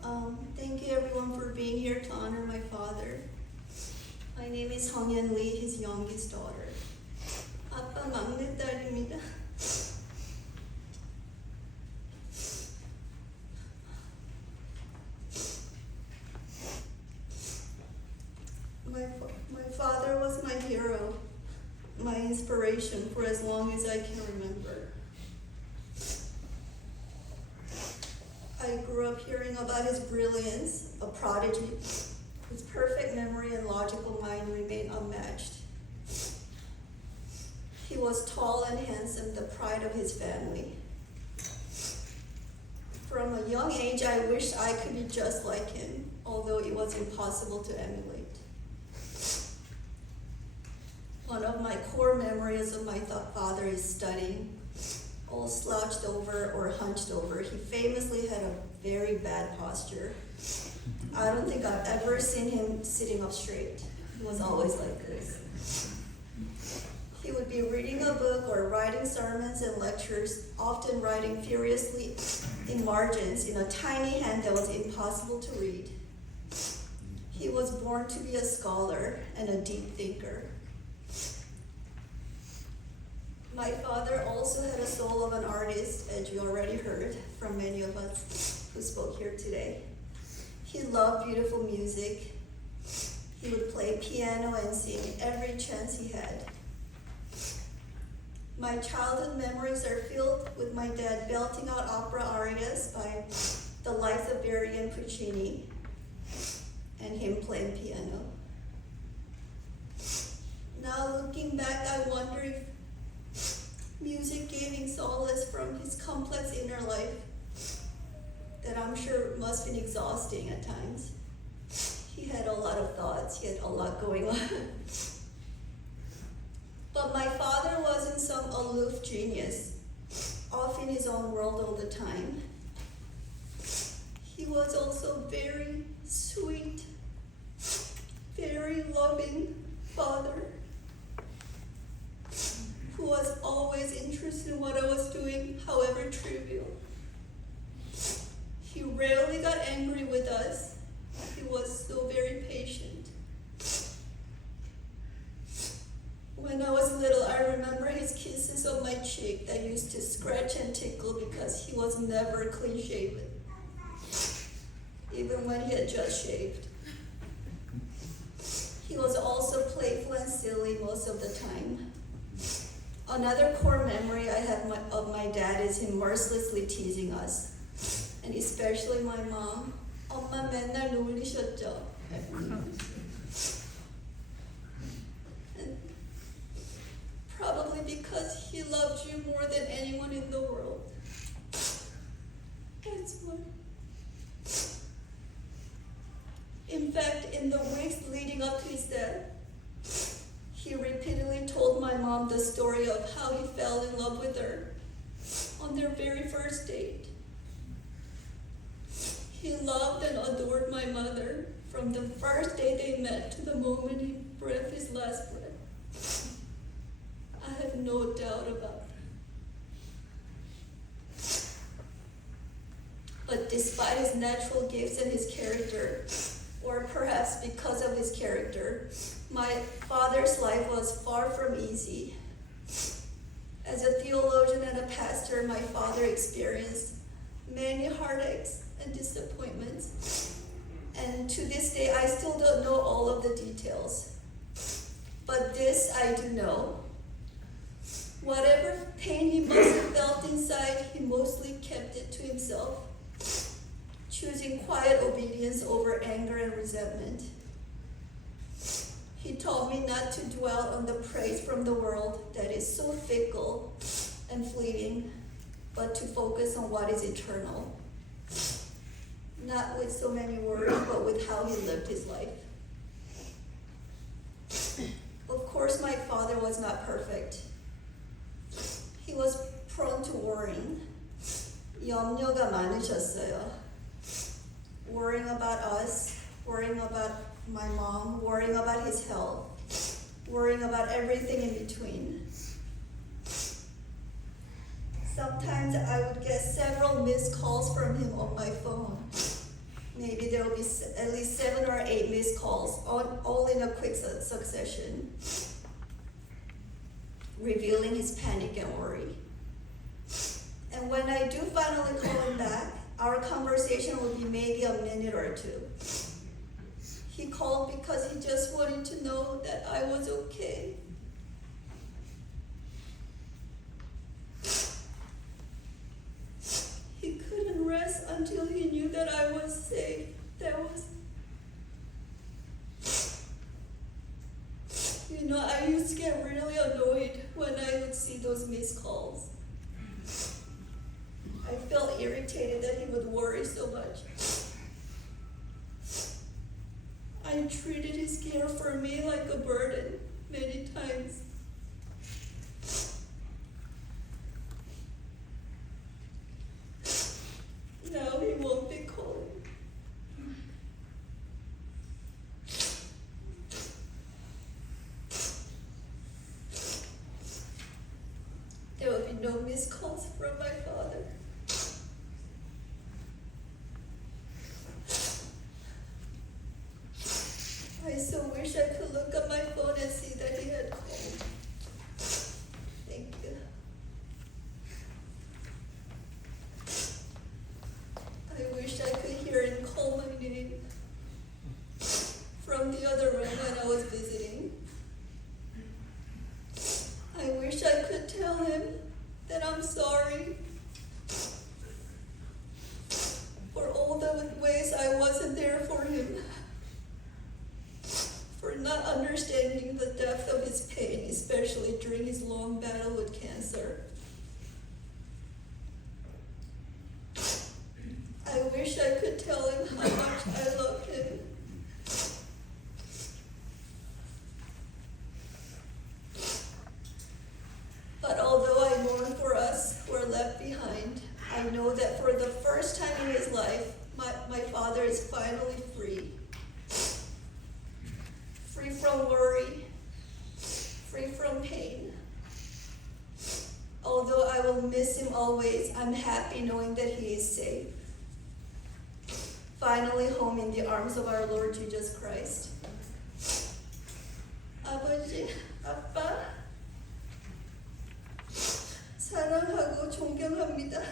Thank you everyone for being here to honor my father. My name is Hongyeon Lee, his youngest daughter. 아빠 막내딸입니다. My father was my hero, my inspiration for as long as I can remember. I grew up hearing about his brilliance, a prodigy. His perfect memory and logical mind remain unmatched. He was tall and handsome, the pride of his family. From a young age, I wished I could be just like him, although it was impossible to emulate. One of my core memories of my father is studying, all slouched over or hunched over. He famously had a very bad posture. I don't think I've ever seen him sitting up straight. He was always like this. He would be reading a book or writing sermons and lectures, often writing furiously in margins in a tiny hand that was impossible to read. He was born to be a scholar and a deep thinker. My father also had a soul of an artist, as you already heard from many of us who spoke here today. He loved beautiful music. He would play piano and sing every chance he had. My childhood memories are filled with my dad belting out opera arias by the likes of Verdi and Puccini, and him playing piano. Now looking back, I wonder if music gave him solace from his complex inner life that I'm sure must have been exhausting at times. He had a lot of thoughts, he had a lot going on. But my father wasn't some aloof genius, off in his own world all the time. He was also very sweet, very loving father, who was always interested in what I was doing, however trivial. He rarely got angry with us. He was so very patient. When I was little, I remember his kisses on my cheek that used to scratch and tickle because he was never clean shaven, even when he had just shaved. He was also playful and silly most of the time. Another core memory I have of my dad is him mercilessly teasing us, and especially my mom. 엄마 맨날 놀리셨죠? And probably because he loved you more than anyone in the world. That's why. In fact, in the weeks leading up to his death, he repeatedly told my mom the story of how he fell in love with her on their very first date. He loved and adored my mother from the first day they met to the moment he breathed his last breath. I have no doubt about that. But despite his natural gifts and his character, or perhaps because of his character, my father's life was far from easy. As a theologian and a pastor, my father experienced many heartaches and disappointments. And to this day, I still don't know all of the details. But this I do know. Whatever pain he must have felt inside, he mostly kept it to himself, choosing quiet obedience over anger and resentment. He taught me not to dwell on the praise from the world that is so fickle and fleeting, but to focus on what is eternal. Not with so many words, but with how he lived his life. Of course, my father was not perfect. He was prone to worrying. 염려가 많으셨어요. Worrying about us, worrying about my mom, worrying about his health, worrying about everything in between. Sometimes I would get several missed calls from him on my phone. maybe there will be at least 7 or 8 missed calls, all in a quick succession, revealing his panic and worry. And when I do finally call him back, our conversation will be maybe a minute or 2. He called because he just wanted to know that I was okay. He couldn't rest until he knew that I was safe. I used to get really annoyed when I would see those missed calls. I felt irritated that he would worry so much. I treated his care for me like a burden many times. Now he won't be calling. There will be no missed calls from my father. I so wish I could look at my phone and see that he had called. Thank you. I wish I could hear him call my name from the other room when I was visiting. I wish I could tell him that I'm sorry for all the ways I wasn't there for him, for not understanding the depth of his pain, especially during his long battle with cancer. I wish I could tell him how much I love him. But although I mourn for us who are left behind, I know that for the first time in his life, my father is finally free. Free from worry, free from pain. Although I will miss him always, I'm happy knowing that he is safe. Finally home in the arms of our Lord Jesus Christ. 아버지, 아빠, 사랑하고 존경합니다.